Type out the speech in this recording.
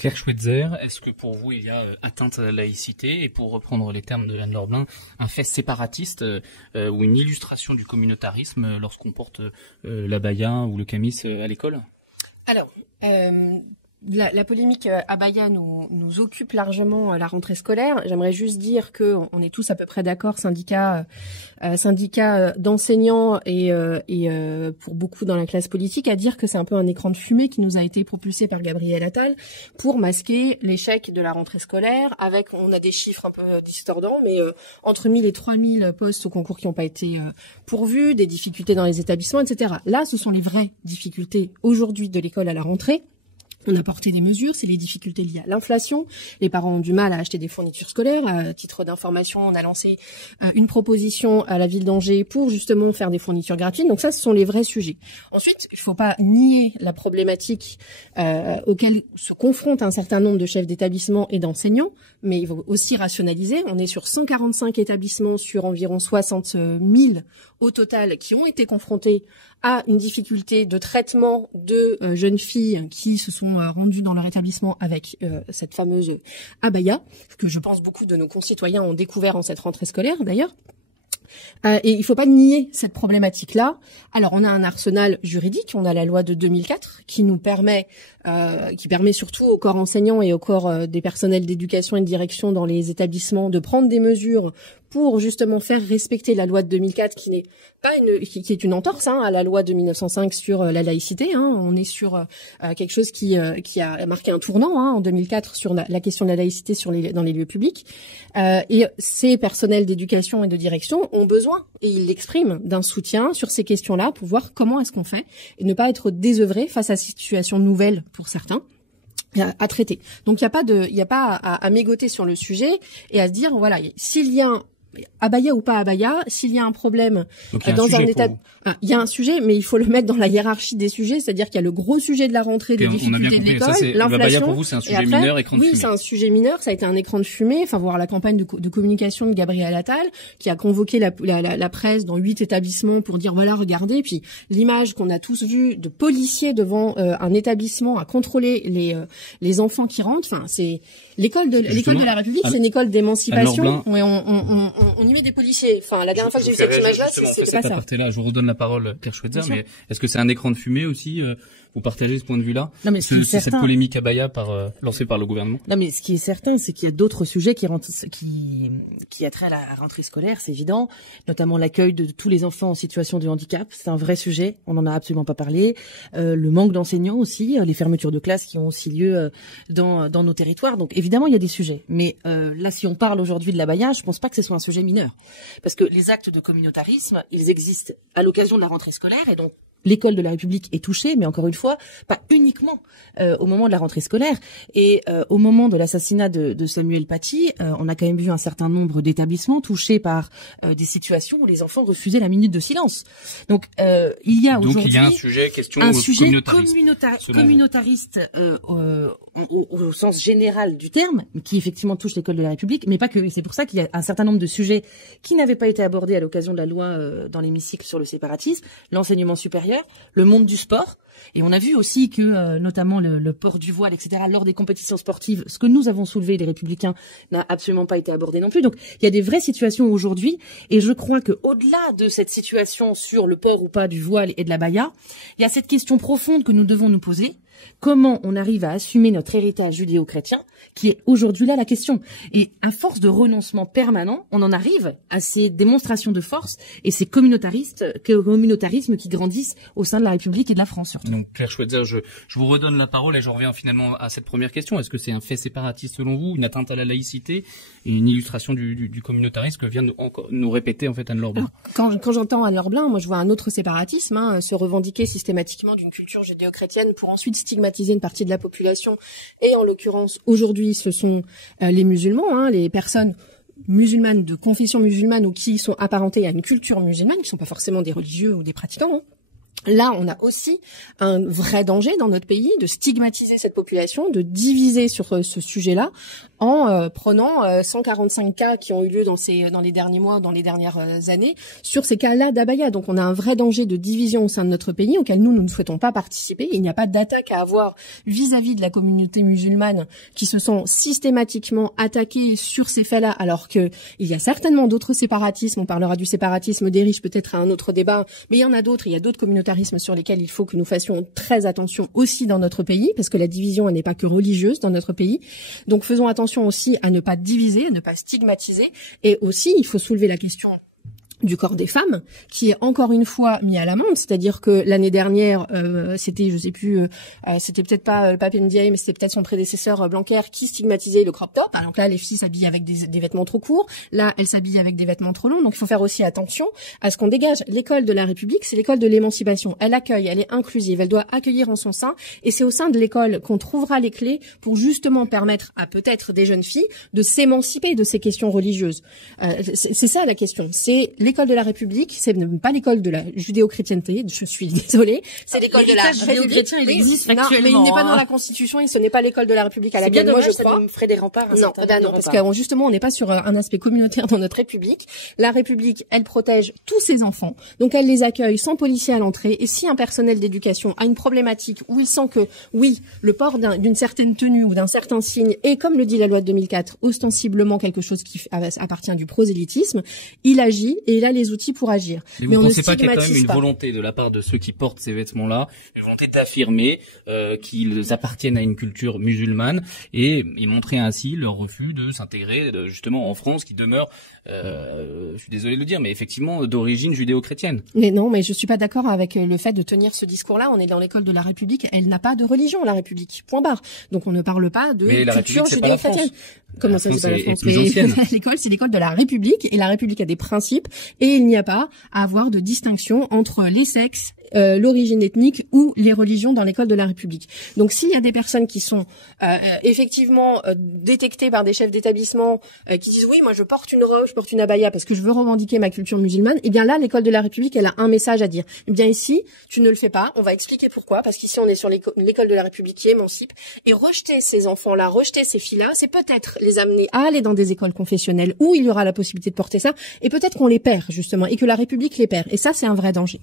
Claire Schweitzer, est-ce que pour vous il y a atteinte à la laïcité et, pour reprendre les termes de Anne Lorblin, un fait séparatiste ou une illustration du communautarisme lorsqu'on porte l'abaya ou le camis à l'école? Alors, la polémique abaya nous occupe largement la rentrée scolaire. J'aimerais juste dire que on est tous à peu près d'accord, syndicats d'enseignants et pour beaucoup dans la classe politique, à dire que c'est un peu un écran de fumée qui nous a été propulsé par Gabriel Attal pour masquer l'échec de la rentrée scolaire. On a des chiffres un peu distordants, mais entre 1000 et 3000 postes au concours qui n'ont pas été pourvus, des difficultés dans les établissements, etc. Là, ce sont les vraies difficultés aujourd'hui de l'école à la rentrée. On a porté des mesures, c'est les difficultés liées à l'inflation. Les parents ont du mal à acheter des fournitures scolaires. À titre d'information, on a lancé une proposition à la ville d'Angers pour justement faire des fournitures gratuites. Donc ça, ce sont les vrais sujets. Ensuite, il ne faut pas nier la problématique auquel se confrontent un certain nombre de chefs d'établissement et d'enseignants, mais il faut aussi rationaliser. On est sur 145 établissements sur environ 60 000 au total qui ont été confrontés à une difficulté de traitement de jeunes filles qui se sont rendues dans leur établissement avec cette fameuse abaya, que je pense beaucoup de nos concitoyens ont découvert en cette rentrée scolaire d'ailleurs. Et il faut pas nier cette problématique-là. Alors, on a un arsenal juridique, on a la loi de 2004 qui nous permet, qui permet surtout au corps enseignant et au corps des personnels d'éducation et de direction dans les établissements de prendre des mesures pour justement faire respecter la loi de 2004 qui n'est pas qui est une entorse à la loi de 1905 sur la laïcité. On est sur quelque chose qui a marqué un tournant en 2004 sur la question de la laïcité dans les lieux publics. Et ces personnels d'éducation et de direction ont besoin, et ils l'expriment, d'un soutien sur ces questions-là pour voir comment est-ce qu'on fait et ne pas être désœuvré face à ces situations nouvelles pour certains à traiter. Donc il y a pas à mégoter sur le sujet et à se dire voilà, s'il y a abaya ou pas abaya, s'il y a un problème dans un état, il y a un sujet, mais il faut le mettre dans la hiérarchie des sujets, c'est-à-dire qu'il y a le gros sujet de la rentrée, des difficultés de l'école, l'inflation. Pour vous, c'est un sujet mineur, écran de fumée. Oui, c'est un sujet mineur, ça a été un écran de fumée. Enfin, voir la campagne de communication de Gabriel Attal, qui a convoqué la presse dans 8 établissements pour dire voilà, regardez, puis l'image qu'on a tous vue de policiers devant un établissement à contrôler les enfants qui rentrent. Enfin, c'est l'école de la République, c'est une école d'émancipation. On y met des policiers. Enfin, la dernière fois que j'ai vu cette image-là, c'est pas ça. Là, je vous redonne la parole, Claire Schweitzer, mais est-ce que c'est un écran de fumée aussi vous partagez ce point de vue-là? Non, mais c'est cette polémique abaya lancée par le gouvernement. Non, mais ce qui est certain, c'est qu'il y a d'autres sujets qui a trait à la rentrée scolaire, c'est évident, notamment l'accueil de tous les enfants en situation de handicap. C'est un vrai sujet, on n'en a absolument pas parlé. Le manque d'enseignants aussi, les fermetures de classes qui ont aussi lieu dans nos territoires. Donc évidemment, il y a des sujets. Mais là, si on parle aujourd'hui de l'abaya, je pense pas que ce soit un sujet mineur. Parce que les actes de communautarisme, ils existent à l'occasion de la rentrée scolaire, et donc l'école de la République est touchée, mais encore une fois, pas uniquement au moment de la rentrée scolaire. Et au moment de l'assassinat de Samuel Paty, on a quand même vu un certain nombre d'établissements touchés par des situations où les enfants refusaient la minute de silence. Donc il y a aujourd'hui un sujet communautariste au sens général du terme, qui effectivement touche l'école de la République, mais pas que. C'est pour ça qu'il y a un certain nombre de sujets qui n'avaient pas été abordés à l'occasion de la loi dans l'hémicycle sur le séparatisme, l'enseignement supérieur, le monde du sport. Et on a vu aussi que, notamment, le port du voile, etc., lors des compétitions sportives, ce que nous avons soulevé, les Républicains, n'a absolument pas été abordé non plus. Donc, il y a des vraies situations aujourd'hui, et je crois que au-delà de cette situation sur le port ou pas du voile et de l'abaya, il y a cette question profonde que nous devons nous poser. Comment on arrive à assumer notre héritage judéo-chrétien, qui est aujourd'hui là la question. Et à force de renoncement permanent, on en arrive à ces démonstrations de force et ces communautarismes qui grandissent au sein de la République et de la France surtout. Donc Claire Schweitzer, je vous redonne la parole et je reviens finalement à cette première question. Est-ce que c'est un fait séparatiste selon vous, une atteinte à la laïcité et une illustration du communautarisme que vient de nous répéter en fait Anne Lorblin? Quand j'entends Anne Lorblin, moi je vois un autre séparatisme, se revendiquer systématiquement d'une culture judéo-chrétienne pour ensuite stigmatiser une partie de la population, et en l'occurrence aujourd'hui ce sont les musulmans, les personnes musulmanes de confession musulmane ou qui sont apparentées à une culture musulmane, qui ne sont pas forcément des religieux ou des pratiquants, Là, on a aussi un vrai danger dans notre pays de stigmatiser cette population, de diviser sur ce sujet-là, en prenant 145 cas qui ont eu lieu dans les derniers mois, dans les dernières années, sur ces cas-là d'abaya. Donc on a un vrai danger de division au sein de notre pays, auquel nous ne souhaitons pas participer. Il n'y a pas d'attaque à avoir vis-à-vis de la communauté musulmane qui se sont systématiquement attaqués sur ces faits-là, alors que il y a certainement d'autres séparatismes. On parlera du séparatisme des riches peut-être à un autre débat, mais il y en a d'autres. Il y a d'autres communautés sur lesquels il faut que nous fassions très attention aussi dans notre pays, parce que la division, elle n'est pas que religieuse dans notre pays. Donc faisons attention aussi à ne pas diviser, à ne pas stigmatiser, et aussi il faut soulever la question du corps des femmes, qui est encore une fois mis à l'amende, c'est-à-dire que l'année dernière, c'était, je sais plus, c'était peut-être pas le pape Ndiaye, mais c'était peut-être son prédécesseur Blanquer qui stigmatisait le crop top. Alors là, les filles s'habillent avec des vêtements trop courts, là, elles s'habillent avec des vêtements trop longs, donc il faut faire aussi attention à ce qu'on dégage. L'école de la République, c'est l'école de l'émancipation. Elle accueille, elle est inclusive, elle doit accueillir en son sein, et c'est au sein de l'école qu'on trouvera les clés pour justement permettre à peut-être des jeunes filles de s'émanciper de ces questions religieuses. C'est ça la question, c'est l'école de la République, c'est pas l'école de la judéo-chrétienté, je suis désolée, c'est l'école de la judéo-chrétien, il existe actuellement. Mais il n'est pas dans la Constitution et ce n'est pas l'école de la République à laquelle moi je crois. Ça nous ferait des remparts. Non, parce que justement, on n'est pas sur un aspect communautaire dans notre République. La République, elle protège tous ses enfants, donc elle les accueille sans policier à l'entrée. Et si un personnel d'éducation a une problématique où il sent que, oui, le port d'une certaine tenue ou d'un certain signe est, comme le dit la loi de 2004, ostensiblement quelque chose qui appartient du prosélytisme, il agit et il a les outils pour agir. Mais vous ne pensez pas qu'il y a quand même une volonté de la part de ceux qui portent ces vêtements-là, une volonté d'affirmer qu'ils appartiennent à une culture musulmane et montrer ainsi leur refus de s'intégrer justement en France, qui demeure, je suis désolé de le dire, mais effectivement d'origine judéo-chrétienne. Mais non, mais je suis pas d'accord avec le fait de tenir ce discours-là. On est dans l'école de la République, elle n'a pas de religion, la République. Point barre. Donc on ne parle pas de culture judéo-chrétienne. Comment ça, c'est pas la France? L'école, c'est l'école de la République, et la République a des principes, et il n'y a pas à avoir de distinction entre les sexes, l'origine ethnique ou les religions dans l'école de la République. Donc s'il y a des personnes qui sont effectivement détectées par des chefs d'établissement qui disent oui, moi je porte une robe, je porte une abaya parce que je veux revendiquer ma culture musulmane, eh bien là l'école de la République, elle a un message à dire. Eh bien ici, tu ne le fais pas, on va expliquer pourquoi, parce qu'ici on est sur l'école de la République qui émancipe, et rejeter ces enfants-là, rejeter ces filles-là, c'est peut-être les amener à aller dans des écoles confessionnelles où il y aura la possibilité de porter ça, et peut-être qu'on les perd justement, et que la République les perd, et ça c'est un vrai danger.